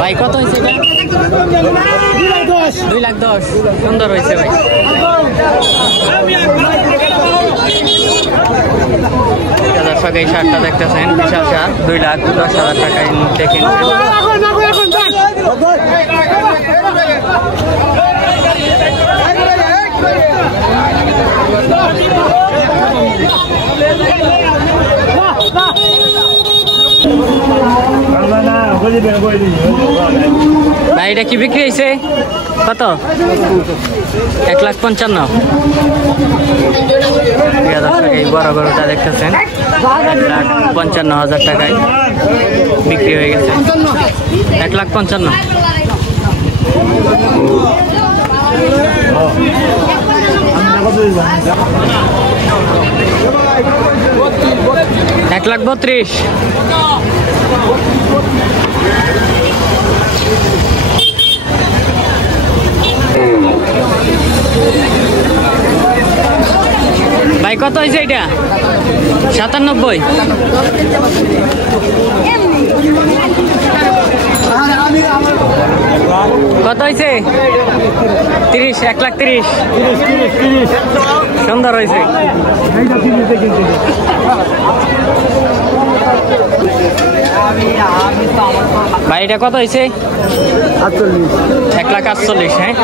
ভাই কত হয়েছে এটা? 2,10,000। সুন্দর হয়েছে ভাই। দর্শক এই শার্টটা দেখতেছেন, বিশাল শার্ট, 2,10,000 টাকা এই মুহূর্তে কিনছেন। ভাই এটা কি বিক্রি হয়েছে? কত? 1,55,000। এই বড় গরুটা দেখতেছেন 1,55,000 টাকায় বিক্রি হয়ে গেছে। 1,55,000। 1,32,000। ভাই কত হয়েছে এটা? 97। কত হয়েছে? 30। 1,30,000। সুন্দর হয়েছে। ভাই এটা কত হয়েছে? 1,48,000। হ্যাঁ,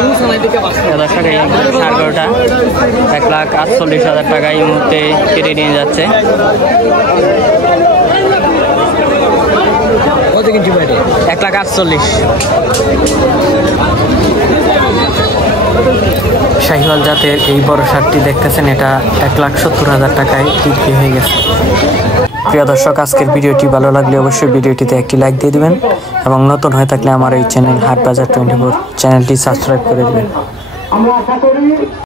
1,48,000 টাকা এই মুহূর্তে কেটে নিয়ে যাচ্ছে। কত কিনছি ভাই? 1,48,000। শাহিওয়াল জাতের এই বড় শার্টটি দেখতেছেন, এটা 1,70,000 টাকায় বিক্রি হয়ে গেছে। প্রিয় দর্শক, আজকের ভিডিওটি ভালো লাগলে অবশ্যই ভিডিওটিতে একটি লাইক দিয়ে দিবেন এবং নতুন হয়ে থাকলে আমার এই চ্যানেল হাটবাজার 24 চ্যানেলটি সাবস্ক্রাইব করে দেবেন।